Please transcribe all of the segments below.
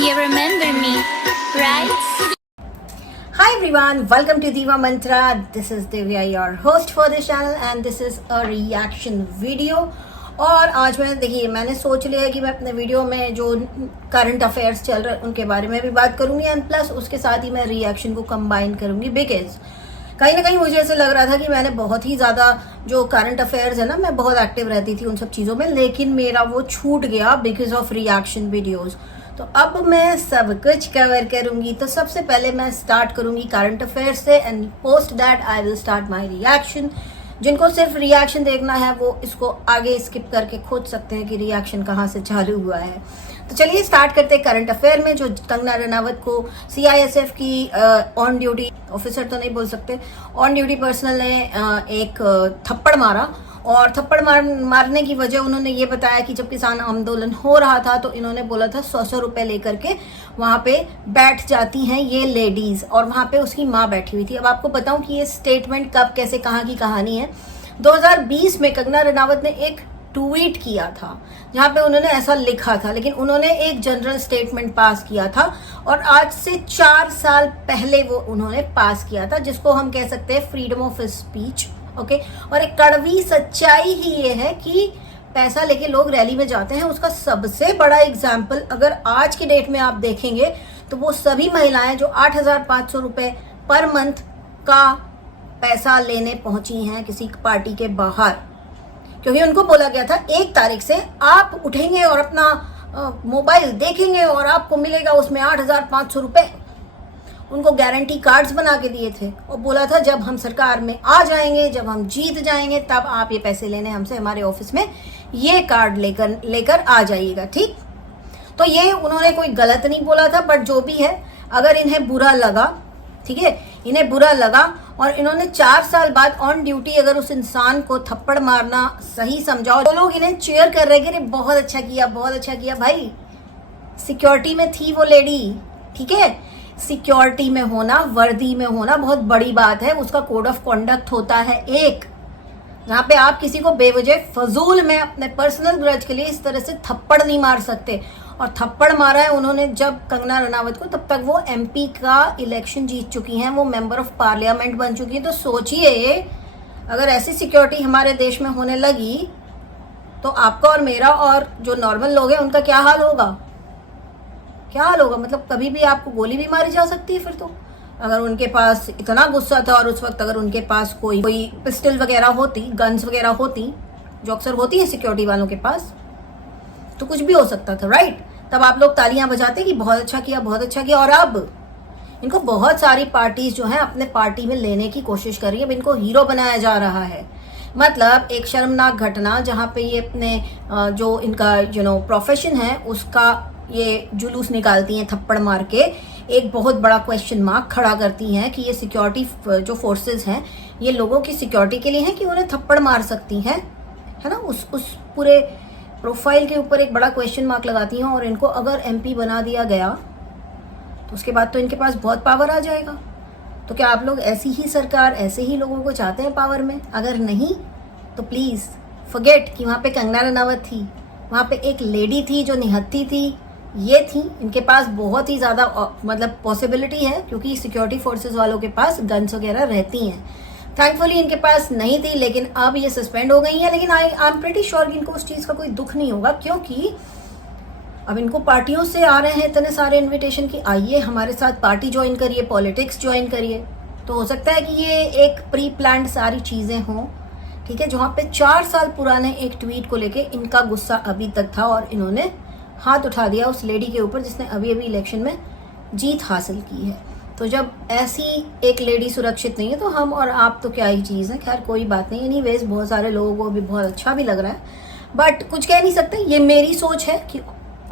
You remember me, right? Hi everyone, welcome to Diva Mantra. This is Divya, your host for this channel and this is a reaction video. और आज मैंने सोच लिया है कि मैं अपने वीडियो में जो करंट अफेयर्स चल रहे हैं उनके बारे में भी बात करूंगी एंड प्लस उसके साथ ही मैं रिएक्शन को कंबाइन करूंगी बिकॉज कहीं ना कहीं मुझे ऐसे लग रहा था कि मैंने बहुत ही ज़्यादा जो करंट अफेयर्स है ना, मैं बहुत एक्टिव रहती थी उन सब चीज़ों में, लेकिन मेरा वो छूट गया बिकॉज ऑफ रिएक्शन वीडियोज़। तो अब मैं सब कुछ कवर करूंगी। तो सबसे पहले मैं स्टार्ट करूंगी करंट अफेयर्स से and post that I will start my reaction. जिनको सिर्फ रिएक्शन देखना है वो इसको आगे स्किप करके खोज सकते हैं कि रिएक्शन कहाँ से चालू हुआ है। तो चलिए स्टार्ट करते हैं करंट अफेयर में। जो कंगना रनावत को सीआईएसएफ की ऑन ड्यूटी ऑफिसर तो नहीं बोल सकते, ऑन ड्यूटी पर्सनल ने एक थप्पड़ मारा और थप्पड़ मारने की वजह उन्होंने ये बताया कि जब किसान आंदोलन हो रहा था तो इन्होंने बोला था 100 रुपए लेकर के वहां पे बैठ जाती हैं ये लेडीज, और वहां पे उसकी माँ बैठी हुई थी। अब आपको बताऊं कि ये स्टेटमेंट कब कैसे कहाँ की कहानी है। 2020 में कंगना रनावत ने एक ट्वीट किया था जहां पे उन्होंने ऐसा लिखा था, लेकिन उन्होंने एक जनरल स्टेटमेंट पास किया था और आज से 4 साल पहले वो उन्होंने पास किया था, जिसको हम कह सकते हैं फ्रीडम ऑफ स्पीच। ओके, और एक कड़वी सच्चाई ही ये है कि पैसा लेके लोग रैली में जाते हैं। उसका सबसे बड़ा एग्जाम्पल अगर आज की डेट में आप देखेंगे तो वो सभी महिलाएं जो 8,500 रुपए पर मंथ का पैसा लेने पहुंची हैं किसी पार्टी के बाहर, क्योंकि उनको बोला गया था 1 तारीख से आप उठेंगे और अपना मोबाइल देखेंगे और आपको मिलेगा उसमें 8,500 रुपए। उनको गारंटी कार्ड्स बना के दिए थे और बोला था जब हम सरकार में आ जाएंगे, जब हम जीत जाएंगे, तब आप ये पैसे लेने हमसे हमारे ऑफिस में ये कार्ड लेकर आ जाइएगा। ठीक, तो ये उन्होंने कोई गलत नहीं बोला था, बट जो भी है अगर इन्हें बुरा लगा, ठीक है, इन्हें बुरा लगा और इन्होंने 4 साल बाद ऑन ड्यूटी अगर उस इंसान को थप्पड़ मारना सही समझा, तो लोग इन्हें चीयर कर रहे हैं, बहुत अच्छा किया, बहुत अच्छा किया। भाई सिक्योरिटी में थी वो लेडी, ठीक है, सिक्योरिटी में होना, वर्दी में होना बहुत बड़ी बात है। उसका कोड ऑफ कॉन्डक्ट होता है एक, जहां पे आप किसी को बेवजह फजूल में अपने पर्सनल ग्रज के लिए इस तरह से थप्पड़ नहीं मार सकते। और थप्पड़ मारा है उन्होंने जब कंगना रनावत को, तब तक वो एमपी का इलेक्शन जीत चुकी हैं, वो मेंबर ऑफ पार्लियामेंट बन चुकी है। तो सोचिए अगर ऐसी सिक्योरिटी हमारे देश में होने लगी तो आपका और मेरा और जो नॉर्मल लोग हैं उनका क्या हाल होगा, क्या हाल होगा। मतलब कभी भी आपको गोली भी मारी जा सकती है। फिर तो अगर उनके पास इतना गुस्सा था और उस वक्त अगर उनके पास कोई पिस्टल वगैरह होती, गन्स वगैरह होती, जो अक्सर होती है सिक्योरिटी वालों के पास, तो कुछ भी हो सकता था, राइट। तब आप लोग तालियां बजाते कि बहुत अच्छा किया, बहुत अच्छा किया। और अब इनको बहुत सारी पार्टीज जो है अपने पार्टी में लेने की कोशिश कर रही है। अब इनको हीरो बनाया जा रहा है। मतलब एक शर्मनाक घटना जहां पे ये अपने जो इनका प्रोफेशन है उसका ये जुलूस निकालती हैं थप्पड़ मार के, एक बहुत बड़ा क्वेश्चन मार्क खड़ा करती हैं कि ये सिक्योरिटी जो फोर्सेस हैं ये लोगों की सिक्योरिटी के लिए हैं कि उन्हें थप्पड़ मार सकती हैं, है ना। उस पूरे प्रोफाइल के ऊपर एक बड़ा क्वेश्चन मार्क लगाती हैं। और इनको अगर एमपी बना दिया गया तो उसके बाद तो इनके पास बहुत पावर आ जाएगा। तो क्या आप लोग ऐसी ही सरकार, ऐसे ही लोगों को चाहते हैं पावर में? अगर नहीं तो प्लीज फॉरगेट कि वहां पे कंगना रनावत थी, वहां पे एक लेडी थी जो निहत्थी थी, ये थी। इनके पास बहुत ही ज्यादा मतलब पॉसिबिलिटी है क्योंकि सिक्योरिटी फोर्सेस वालों के पास गन्स वगैरह रहती हैं। थैंकफुली इनके पास नहीं थी, लेकिन अब ये सस्पेंड हो गई है। लेकिन आई एम प्रीटी श्योर कि इनको उस चीज का कोई दुख नहीं होगा, क्योंकि अब इनको पार्टियों से आ रहे हैं इतने सारे इन्विटेशन कि आइए हमारे साथ पार्टी ज्वाइन करिए, पॉलिटिक्स ज्वाइन करिए। तो हो सकता है कि ये एक प्री प्लान्ड सारी चीजें हों, ठीक है, जहां पे 4 साल पुराने एक ट्वीट को लेके इनका गुस्सा अभी तक था और इन्होंने हाथ उठा दिया उस लेडी के ऊपर जिसने अभी अभी इलेक्शन में जीत हासिल की है। तो जब ऐसी एक लेडी सुरक्षित नहीं है तो हम और आप तो क्या ही चीज़ है। खैर कोई बात नहीं, एनीवेज बहुत सारे लोगों को भी बहुत अच्छा भी लग रहा है, बट कुछ कह नहीं सकते। ये मेरी सोच है कि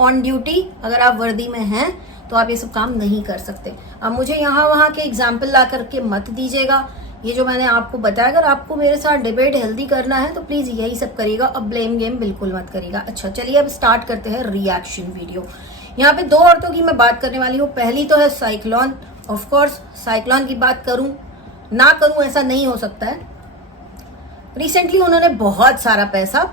ऑन ड्यूटी अगर आप वर्दी में हैं तो आप ये सब काम नहीं कर सकते। अब मुझे यहाँ वहाँ के एग्जाम्पल ला करके मत दीजिएगा। ये जो मैंने आपको बताया, अगर आपको मेरे साथ डिबेट हेल्दी करना है तो प्लीज यही सब करिएगा। अब ब्लेम गेम बिल्कुल मत करिएगा। अच्छा चलिए अब स्टार्ट करते हैं रिएक्शन वीडियो। यहाँ पे 2 औरतों की मैं बात करने वाली हूँ। पहली तो है साइक्लोन। ऑफ कोर्स साइक्लोन की बात करूं ना करूं ऐसा नहीं हो सकता है। रिसेंटली उन्होंने बहुत सारा पैसा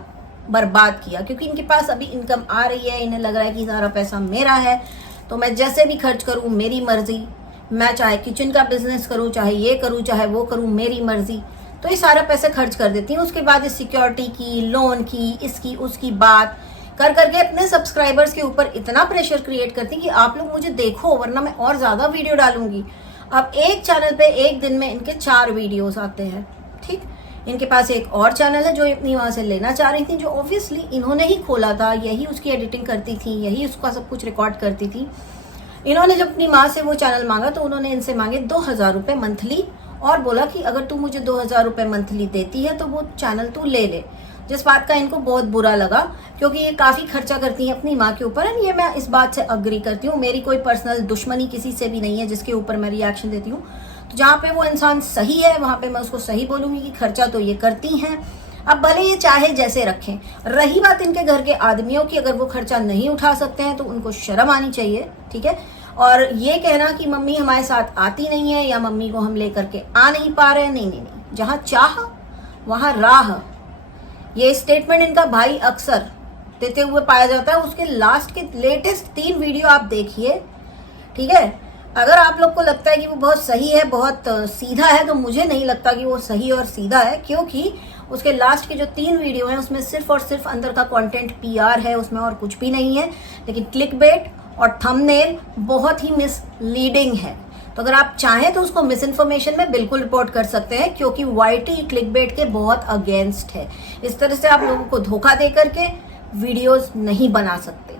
बर्बाद किया क्योंकि इनके पास अभी इनकम आ रही है, इन्हें लग रहा है कि सारा पैसा मेरा है। तो मैं जैसे भी खर्च करूं मेरी मर्जी, मैं चाहे किचन का बिजनेस करूं, चाहे ये करूं, चाहे वो करूं, मेरी मर्जी। तो ये सारा पैसे खर्च कर देती हूँ। उसके बाद इस सिक्योरिटी की, लोन की, इसकी उसकी बात कर करके अपने सब्सक्राइबर्स के ऊपर इतना प्रेशर क्रिएट करती कि आप लोग मुझे देखो वरना मैं और ज्यादा वीडियो डालूंगी। अब एक चैनल पे एक दिन में इनके 4 वीडियोस आते हैं। ठीक, इनके पास एक और चैनल है जो अपनी वहां से लेना चाह रही थी, जो ऑब्वियसली इन्होंने ही खोला था, यही उसकी एडिटिंग करती थी, यही उसका सब कुछ रिकॉर्ड करती थी। इन्होंने जब अपनी माँ से वो चैनल मांगा तो उन्होंने इनसे मांगे 2000 रुपये मंथली और बोला कि अगर तू मुझे 2000 रुपये मंथली देती है तो वो चैनल तू ले ले। जिस बात का इनको बहुत बुरा लगा क्योंकि ये काफी खर्चा करती हैं अपनी माँ के ऊपर। ये मैं इस बात से अग्री करती हूँ, मेरी कोई पर्सनल दुश्मनी किसी से भी नहीं है जिसके ऊपर मैं रिएक्शन देती हूँ। तो जहाँ पे वो इंसान सही है वहां पे मैं उसको सही बोलूंगी कि खर्चा तो ये करती हैं। अब भले ये चाहे जैसे रखें। रही बात इनके घर के आदमियों की, अगर वो खर्चा नहीं उठा सकते हैं तो उनको शर्म आनी चाहिए। ठीक है, और ये कहना कि मम्मी हमारे साथ आती नहीं है या मम्मी को हम लेकर के आ नहीं पा रहे हैं, नहीं नहीं नहीं, जहां चाह वहां राह, ये स्टेटमेंट इनका भाई अक्सर देते हुए पाया जाता है। उसके लास्ट के लेटेस्ट 3 वीडियो आप देखिए। ठीक है, अगर आप लोग को लगता है कि वो बहुत सही है, बहुत सीधा है, तो मुझे नहीं लगता कि वो सही और सीधा है, क्योंकि उसके लास्ट के जो 3 वीडियो हैं उसमें सिर्फ और सिर्फ अंदर का कंटेंट PR है, उसमें और कुछ भी नहीं है। लेकिन क्लिकबेट और थंबनेल बहुत ही मिसलीडिंग है। तो अगर आप चाहें तो उसको मिस इन्फॉर्मेशन में बिल्कुल रिपोर्ट कर सकते हैं, क्योंकि YT क्लिकबेट के बहुत अगेंस्ट है। इस तरह से आप लोगों को धोखा दे करके वीडियोस नहीं बना सकते।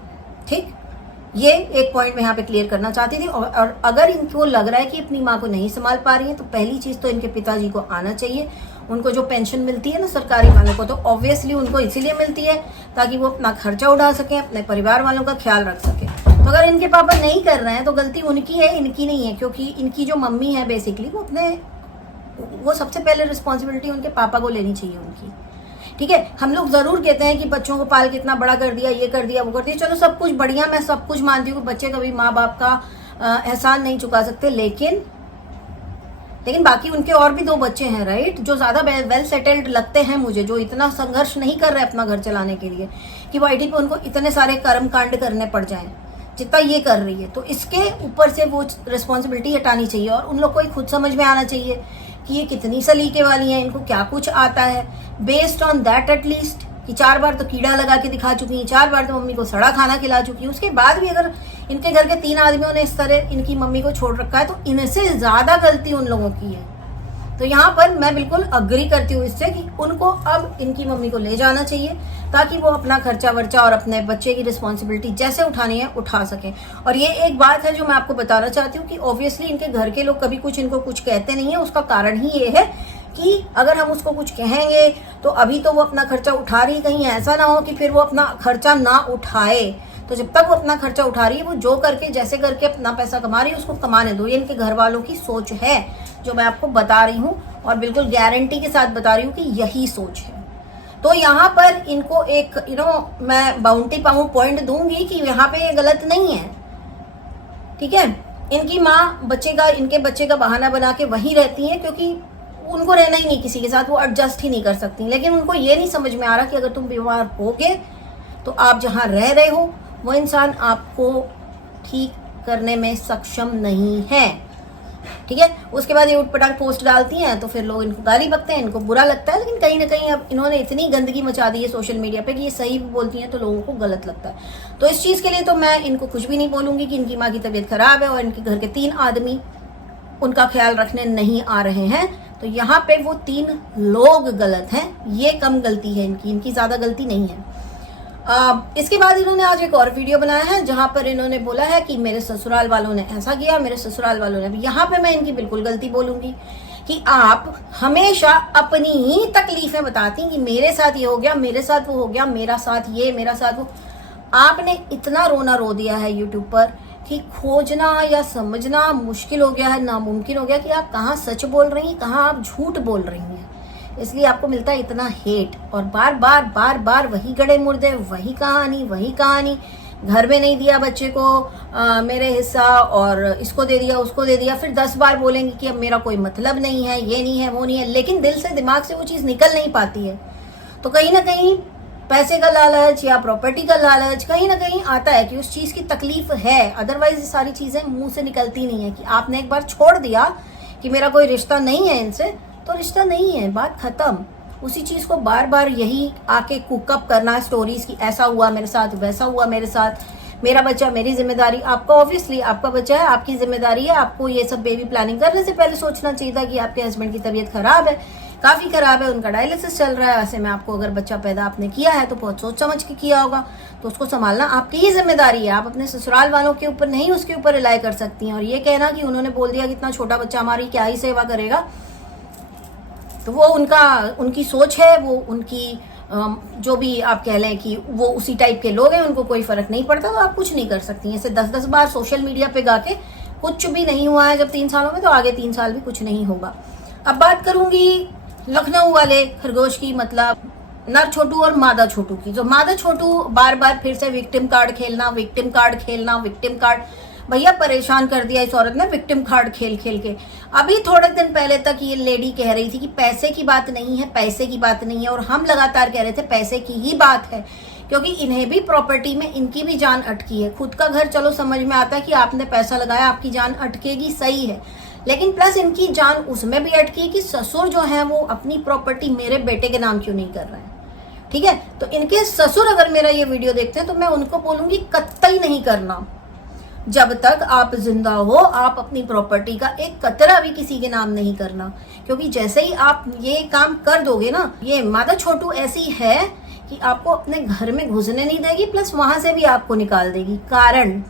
ठीक, ये एक पॉइंट मैं यहाँ पे क्लियर करना चाहती थी। और अगर इनको लग रहा है कि अपनी माँ को नहीं संभाल पा रही है तो पहली चीज तो इनके पिताजी को आना चाहिए। उनको जो पेंशन मिलती है ना सरकारी वालों को, तो ऑब्वियसली उनको इसीलिए मिलती है ताकि वो अपना खर्चा उठा सके, अपने परिवार वालों का ख्याल रख सके। तो अगर इनके पापा नहीं कर रहे हैं तो गलती उनकी है, इनकी नहीं है, क्योंकि इनकी जो मम्मी है बेसिकली वो सबसे पहले रिस्पॉन्सिबिलिटी उनके पापा को लेनी चाहिए उनकी। ठीक है, हम लोग जरूर कहते हैं कि बच्चों को पाल के इतना बड़ा कर दिया, ये कर दिया, वो कर दिया, चलो सब कुछ बढ़िया, मैं सब कुछ मानती हूँ कि बच्चे कभी माँ बाप का एहसान नहीं चुका सकते, लेकिन बाकी उनके और भी 2 बच्चे हैं, राइट, जो ज्यादा वेल सेटल्ड लगते हैं मुझे, जो इतना संघर्ष नहीं कर रहे अपना घर चलाने के लिए कि YT पे उनको इतने सारे कर्म कांड करने पड़ जाएं जितना ये कर रही है। तो इसके ऊपर से वो रिस्पॉन्सिबिलिटी हटानी चाहिए और उन लोग को खुद समझ में आना चाहिए कि ये कितनी सलीके वाली हैं, इनको क्या कुछ आता है। बेस्ड ऑन दैट एटलीस्ट कि 4 बार तो कीड़ा लगा के दिखा चुकी हैं, 4 बार तो मम्मी को सड़ा खाना खिला चुकी है, उसके बाद भी अगर इनके घर के 3 आदमियों ने इस तरह इनकी मम्मी को छोड़ रखा है तो इनसे ज्यादा गलती उन लोगों की है। तो यहाँ पर मैं बिल्कुल अग्री करती हूँ इससे कि उनको अब इनकी मम्मी को ले जाना चाहिए ताकि वो अपना खर्चा वर्चा और अपने बच्चे की रिस्पॉन्सिबिलिटी जैसे उठानी है उठा सकें। और ये एक बात है जो मैं आपको बताना चाहती हूँ कि ऑब्वियसली इनके घर के लोग कभी कुछ इनको कुछ कहते नहीं है। उसका कारण ही ये है कि अगर हम उसको कुछ कहेंगे तो अभी तो वो अपना खर्चा उठा रही, कहीं ऐसा ना हो कि फिर वो अपना खर्चा ना उठाए। तो जब तक वो अपना खर्चा उठा रही है, वो जो करके जैसे करके अपना पैसा कमा रही है उसको कमाने दो। ये इनके घर वालों की सोच है जो मैं आपको बता रही हूँ और बिल्कुल गारंटी के साथ बता रही हूँ कि यही सोच है। तो यहाँ पर इनको एक मैं बाउंटी पॉइंट दूंगी कि यहाँ पे ये गलत नहीं है। ठीक है, इनकी माँ इनके बच्चे का बहाना बना के वहीं रहती है क्योंकि उनको रहना ही नहीं किसी के साथ, वो एडजस्ट ही नहीं कर सकती। लेकिन उनको ये नहीं समझ में आ रहा कि अगर तुम बीमार होगे तो आप जहाँ रह रहे हो वो इंसान आपको ठीक करने में सक्षम नहीं है। ठीक है, उसके बाद ये उठपटांग पोस्ट डालती हैं तो फिर लोग इनको गाली बकते हैं, इनको बुरा लगता है। लेकिन कहीं ना कहीं अब इन्होंने इतनी गंदगी मचा दी है सोशल मीडिया पे कि ये सही बोलती हैं तो लोगों को गलत लगता है। तो इस चीज के लिए तो मैं इनको कुछ भी नहीं बोलूंगी कि इनकी माँ की तबीयत खराब है और इनके घर के 3 आदमी उनका ख्याल रखने नहीं आ रहे हैं। तो यहाँ पे वो 3 लोग गलत हैं, ये कम गलती है इनकी ज्यादा गलती नहीं है। इसके बाद इन्होंने आज एक और वीडियो बनाया है जहां पर इन्होंने बोला है कि मेरे ससुराल वालों ने ऐसा किया, मेरे ससुराल वालों ने। यहाँ पे मैं इनकी बिल्कुल गलती बोलूंगी कि आप हमेशा अपनी ही तकलीफें बताती कि मेरे साथ ये हो गया, मेरे साथ वो हो गया, मेरा साथ ये, मेरा साथ वो। आपने इतना रोना रो दिया है यूट्यूब पर कि खोजना या समझना मुश्किल हो गया है, नामुमकिन हो गया कि आप कहाँ सच बोल रही हैं, कहाँ आप झूठ बोल रही हैं। इसलिए आपको मिलता है इतना हेट और बार बार वही गड़े मुर्दे, वही कहानी। घर में नहीं दिया बच्चे को मेरे हिस्सा और इसको दे दिया, उसको दे दिया। फिर 10 बार बोलेंगे कि अब मेरा कोई मतलब नहीं है, ये नहीं है, वो नहीं है, लेकिन दिल से दिमाग से वो चीज निकल नहीं पाती है। तो कहीं ना कहीं पैसे का लालच या प्रॉपर्टी का लालच कहीं ना कहीं आता है कि उस चीज की तकलीफ है, अदरवाइज ये सारी चीजें मुंह से निकलती नहीं है। कि आपने एक बार छोड़ दिया कि मेरा कोई रिश्ता नहीं है इनसे, तो रिश्ता नहीं है, बात खत्म। उसी चीज को बार बार यही आके कुकअप करना स्टोरीज की, ऐसा हुआ मेरे साथ, वैसा हुआ मेरे साथ, मेरा बच्चा मेरी जिम्मेदारी। आपका ऑब्वियसली आपका बच्चा है, आपकी जिम्मेदारी है। आपको ये सब बेबी प्लानिंग करने से पहले सोचना चाहिए था कि आपके हस्बैंड की तबीयत खराब है, काफी खराब है, उनका डायलिसिस चल रहा है। वैसे में आपको अगर बच्चा पैदा आपने किया है तो बहुत सोच समझ के किया होगा, तो उसको संभालना आपकी ही जिम्मेदारी है। आप अपने ससुराल वालों के ऊपर नहीं, उसके ऊपर रिलाई कर सकती हैं। और ये कहना कि उन्होंने बोल दिया कि इतना छोटा बच्चा हमारी क्या ही सेवा करेगा, तो वो उनकी सोच है, वो उनकी जो भी आप कह लें कि वो उसी टाइप के लोग हैं, उनको कोई फर्क नहीं पड़ता, तो आप कुछ नहीं कर सकती हैं। ऐसे 10-10 बार सोशल मीडिया पे गा के कुछ भी नहीं हुआ है जब 3 सालों में, तो आगे 3 साल भी कुछ नहीं होगा। अब बात करूंगी लखनऊ वाले खरगोश की, मतलब नर छोटू और मादा छोटू की। जो मादा छोटू बार बार फिर से विक्टिम कार्ड खेलना, विक्टिम कार्ड खेलना, विक्टिम कार्ड, भैया परेशान कर दिया इस औरत ने विक्टिम कार्ड खेल खेल के। अभी थोड़े दिन पहले तक ये लेडी कह रही थी कि पैसे की बात नहीं है, पैसे की बात नहीं है, और हम लगातार कह रहे थे पैसे की ही बात है, क्योंकि इन्हें भी प्रॉपर्टी में इनकी भी जान अटकी है। खुद का घर चलो समझ में आता है कि आपने पैसा लगाया, आपकी जान अटकेगी, सही है, लेकिन प्लस इनकी जान उसमें भी अटकी है कि ससुर जो है वो अपनी प्रॉपर्टी मेरे बेटे के नाम क्यों नहीं कर रहे हैं। ठीक है, तो इनके ससुर अगर मेरा ये वीडियो देखते हैं तो मैं उनको बोलूंगी कतई नहीं करना। जब तक आप जिंदा हो, आप अपनी प्रॉपर्टी का एक कतरा भी किसी के नाम नहीं करना, क्योंकि जैसे ही आप ये काम कर दोगे ना, ये मादा छोटू ऐसी है कि आपको अपने घर में घुसने नहीं देगी, प्लस वहां से भी आपको निकाल देगी। कारण,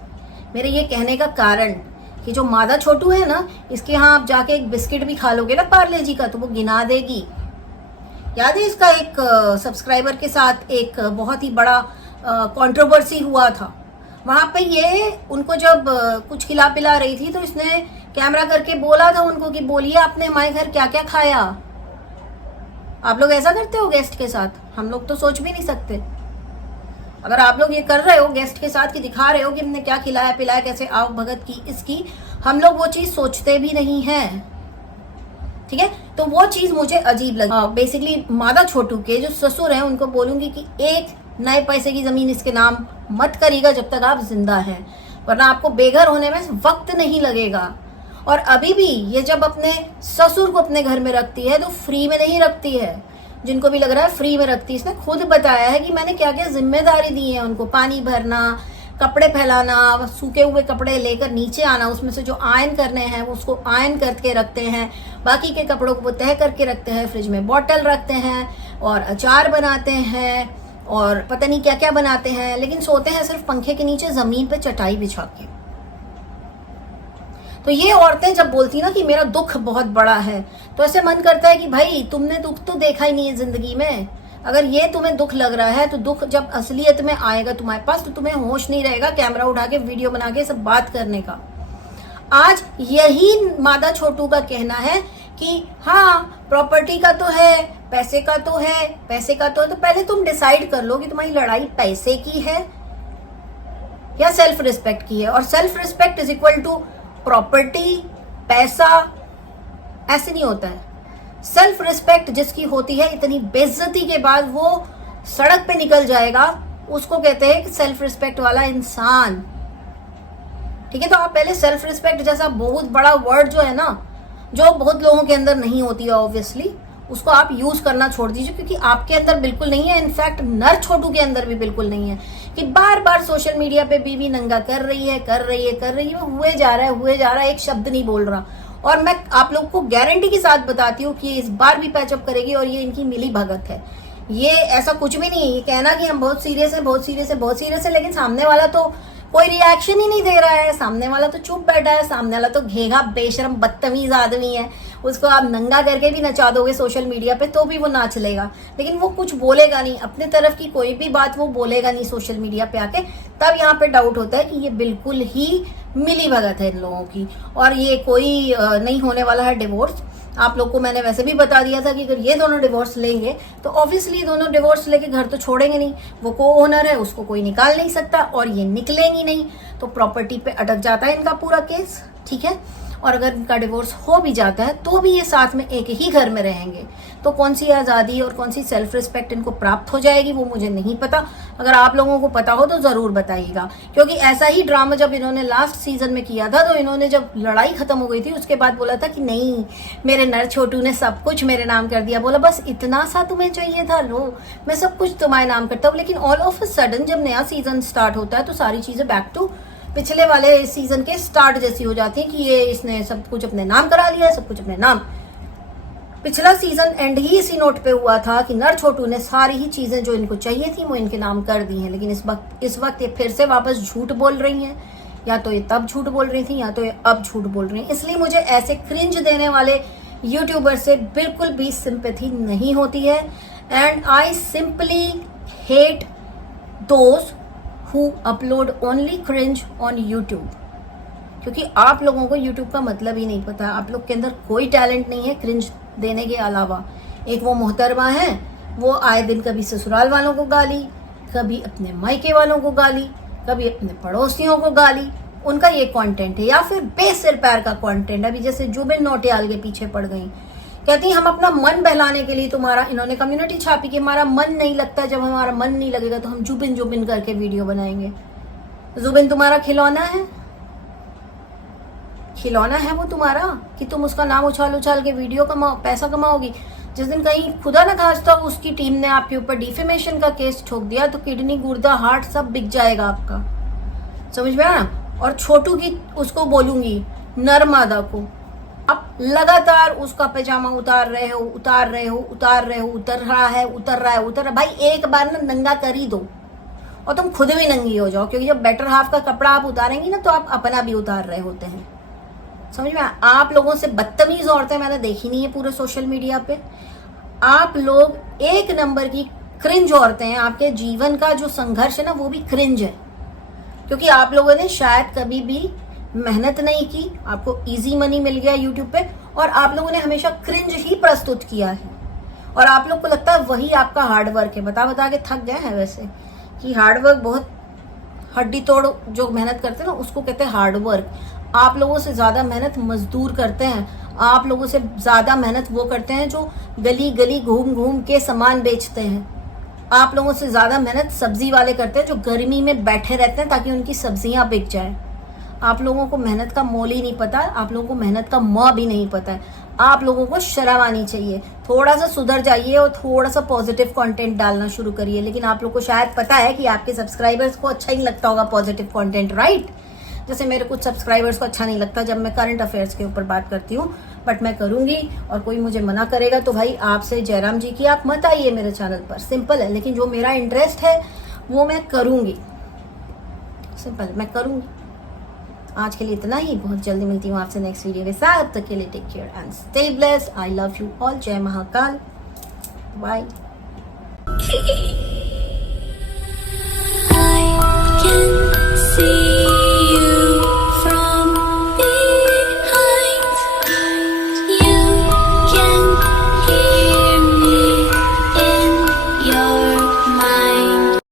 मेरे ये कहने का कारण कि जो मादा छोटू है ना, इसके यहाँ आप जाके एक बिस्किट भी खा लोगे ना पार्ले जी का, तो वो गिना देगी। याद है इसका एक सब्सक्राइबर के साथ एक बहुत ही बड़ा कंट्रोवर्सी हुआ था। वहां पे ये उनको जब कुछ खिला पिला रही थी, तो इसने कैमरा करके बोला था उनको कि बोलिए आपने हमारे घर क्या क्या खाया। आप लोग ऐसा करते हो गेस्ट के साथ? हम लोग तो सोच भी नहीं सकते। अगर आप लोग ये कर रहे हो गेस्ट के साथ कि दिखा रहे हो कि हमने क्या खिलाया पिलाया, कैसे आओ भगत की इसकी, हम लोग वो चीज सोचते भी नहीं है। ठीक है, तो वो चीज मुझे अजीब लगी। बेसिकली मादा छोटू के जो ससुर हैं उनको बोलूंगी कि एक नए पैसे की जमीन इसके नाम मत करिएगा जब तक आप जिंदा हैं, वरना आपको बेघर होने में वक्त नहीं लगेगा। और अभी भी ये जब अपने ससुर को अपने घर में रखती है तो फ्री में नहीं रखती है। जिनको भी लग रहा है फ्री में रखती है, इसने खुद बताया है कि मैंने क्या क्या जिम्मेदारी दी है उनको, पानी भरना, कपड़े फैलाना, सूखे हुए कपड़े लेकर नीचे आना, उसमें से जो आयन करने हैं उसको आयन करके रखते हैं, बाकी के कपड़ों को वो तह करके रखते हैं, फ्रिज में बॉटल रखते हैं, और अचार बनाते हैं, और पता नहीं क्या क्या बनाते हैं, लेकिन सोते हैं सिर्फ पंखे के नीचे जमीन पे चटाई बिछा के। तो ये औरतें जब बोलती ना कि मेरा दुख बहुत बड़ा है, तो ऐसे मन करता है कि भाई तुमने दुख तो देखा ही नहीं है जिंदगी में। अगर ये तुम्हें दुख लग रहा है तो दुख जब असलियत में आएगा तुम्हारे पास तो तुम्हें होश नहीं रहेगा कैमरा उठा के वीडियो बना के सब बात करने का। आज यही मादा छोटू का कहना है कि हाँ प्रॉपर्टी का तो है, पैसे का तो है, पैसे का तो है, तो पहले तुम डिसाइड कर लो कि तुम्हारी लड़ाई पैसे की है या सेल्फ रिस्पेक्ट की है। और self respect is equal to property, पैसा, ऐसे नहीं होता है। सेल्फ रिस्पेक्ट जिसकी होती है, इतनी बेइज्जती के बाद वो सड़क पे निकल जाएगा, उसको कहते हैं कि सेल्फ रिस्पेक्ट वाला इंसान। ठीक है, तो आप पहले सेल्फ रिस्पेक्ट जैसा बहुत बड़ा वर्ड जो है ना, जो बहुत लोगों के अंदर नहीं होती है ऑब्वियसली, उसको आप यूज करना छोड़ दीजिए, क्योंकि आपके अंदर बिल्कुल नहीं है। इनफैक्ट नर छोटू के अंदर भी बिल्कुल नहीं है कि बार बार सोशल मीडिया पे बीवी नंगा कर रही है, हुए जा रहा है, एक शब्द नहीं बोल रहा। और मैं आप लोग को गारंटी के साथ बताती हूँ कि इस बार भी पैचअप करेगी, और ये इनकी मिली भगत है। ये ऐसा कुछ भी नहीं है, ये कहना कि हम बहुत सीरियस है, लेकिन सामने वाला तो कोई रिएक्शन ही नहीं दे रहा है, सामने वाला तो चुप बैठा है, सामने वाला तो घेगा बेशरम बदतमीज आदमी है। उसको आप नंगा करके भी नचा दोगे सोशल मीडिया पे तो भी वो नाच लेगा, लेकिन वो कुछ बोलेगा नहीं, अपने तरफ की कोई भी बात वो बोलेगा नहीं सोशल मीडिया पे आके। तब यहाँ पे डाउट होता है कि ये बिल्कुल ही मिली भगत है इन लोगों की, और ये कोई नहीं होने वाला है डिवोर्स। आप लोग को मैंने वैसे भी बता दिया था कि अगर ये दोनों डिवोर्स लेंगे तो ऑब्वियसली दोनों डिवोर्स लेके घर तो छोड़ेंगे नहीं, वो को ओनर है, उसको कोई निकाल नहीं सकता, और ये निकलेंगी नहीं, तो प्रॉपर्टी पे अटक जाता है इनका पूरा केस। ठीक है, और अगर इनका डिवोर्स हो भी जाता है तो भी ये साथ में एक ही घर में रहेंगे। तो कौन सी आज़ादी और कौन सी सेल्फ रिस्पेक्ट इनको प्राप्त हो जाएगी वो मुझे नहीं पता। अगर आप लोगों को पता हो तो ज़रूर बताइएगा, क्योंकि ऐसा ही ड्रामा जब इन्होंने लास्ट सीजन में किया था, तो इन्होंने जब लड़ाई खत्म हो गई थी उसके बाद बोला था कि नहीं, मेरे नर छोटू ने सब कुछ मेरे नाम कर दिया। बोला बस इतना सा तुम्हें चाहिए था, लो मैं सब कुछ तुम्हारे नाम करता हूँ। लेकिन ऑल ऑफ अ सडन जब नया सीजन स्टार्ट होता है तो सारी चीजें बैक टू पिछले वाले सीजन के स्टार्ट जैसी हो जाती है कि ये इसने सब कुछ अपने नाम करा लिया है, सब कुछ अपने नाम। पिछला सीजन एंड ही इसी नोट पे हुआ था कि नर छोटू ने सारी ही चीजें जो इनको चाहिए थी वो इनके नाम कर दी हैं। लेकिन इस वक्त ये फिर से वापस झूठ बोल रही हैं, या तो ये तब झूठ बोल रही थी या तो ये अब झूठ बोल रही हैं। इसलिए मुझे ऐसे क्रिंज देने वाले यूट्यूबर से बिल्कुल भी सिंपैथी नहीं होती है। And I simply hate those who upload only cringe on YouTube, क्योंकि आप लोगों को यूट्यूब का मतलब ही नहीं पता। आप लोग के अंदर कोई टैलेंट नहीं है क्रिंज देने के अलावा। एक वो मोहतरमा है, वो आए दिन कभी ससुराल वालों को गाली, कभी अपने मायके वालों को गाली, कभी अपने पड़ोसियों को गाली। उनका ये कंटेंट है, या फिर बेसिर पैर का कंटेंट। अभी जैसे जुबिन नौटियाल के पीछे पड़ गई, कहती हम अपना मन बहलाने के लिए तुम्हारा, इन्होंने कम्युनिटी छापी कि हमारा मन नहीं लगता, जब हमारा मन नहीं लगेगा तो हम जुबिन जुबिन करके वीडियो बनाएंगे। जुबिन तुम्हारा खिलौना है? खिलौना है वो तुम्हारा कि तुम उसका नाम उछाल उछाल के वीडियो कमाओ, पैसा कमाओगी? जिस दिन कहीं खुदा न खास्ता उसकी टीम ने आपके ऊपर डिफेमेशन का केस ठोक दिया तो किडनी, गुर्दा, हार्ट सब बिक जाएगा आपका। समझ में आया? और छोटू की उसको बोलूंगी, नरमादा को, आप लगातार उसका पैजामा उतार रहे हो, उतार रहे हो, उतार रहे हो, उतर रहा है, उतर रहा है, उतर रहा है। भाई एक बार ना नंगा कर ही दो और तुम खुद भी नंगी हो जाओ, क्योंकि जब बेटर हाफ का कपड़ा आप उतारेंगी ना तो आप अपना भी उतार रहे होते हैं। समझ में? आप लोगों से बदतमीज औरतें मैंने देखी नहीं है पूरे सोशल मीडिया पे। आप लोग एक नंबर की क्रिंज औरतें हैं। आपके जीवन का जो संघर्ष है ना वो भी क्रिंज है, क्योंकि आप लोगों ने शायद कभी भी मेहनत नहीं की, आपको इजी मनी मिल गया यूट्यूब पे, और आप लोगों ने हमेशा क्रिंज ही प्रस्तुत किया है। और आप लोग को लगता है वही आपका हार्ड वर्क है। बता बता के थक गए हैं वैसे कि हार्ड वर्क, बहुत हड्डी तोड़ जो मेहनत करते हैं ना उसको कहते हैं हार्ड वर्क। आप लोगों से ज्यादा मेहनत मजदूर करते हैं। आप लोगों से ज्यादा मेहनत वो करते हैं जो गली गली घूम घूम के सामान बेचते हैं। आप लोगों से ज्यादा मेहनत सब्जी वाले करते हैं जो गर्मी में बैठे रहते हैं ताकि उनकी सब्जियां बिक जाए। आप लोगों को मेहनत का मोल ही नहीं पता, आप लोगों को मेहनत का मोह भी नहीं पता है। आप लोगों को शर्म आनी चाहिए। थोड़ा सा सुधर जाइए और थोड़ा सा पॉजिटिव कंटेंट डालना शुरू करिए। लेकिन आप लोग को शायद पता है कि आपके सब्सक्राइबर्स को अच्छा ही लगता होगा पॉजिटिव कंटेंट, राइट? जैसे मेरे कुछ सब्सक्राइबर्स को अच्छा नहीं लगता जब मैं करंट अफेयर्स के ऊपर बात करती हूँ, बट मैं करूंगी। और कोई मुझे मना करेगा तो भाई आपसे जयराम जी की आप मत आइए मेरे चैनल पर, सिंपल है। लेकिन जो मेरा इंटरेस्ट है वो मैं करूंगी, सिंपल, मैं करूंगी। आज के लिए इतना ही। बहुत जल्दी मिलती हूँ आपसे नेक्स्ट वीडियो के साथ। तब के लिए take care and stay blessed. I love you all. जय Mahakal. Bye. I can see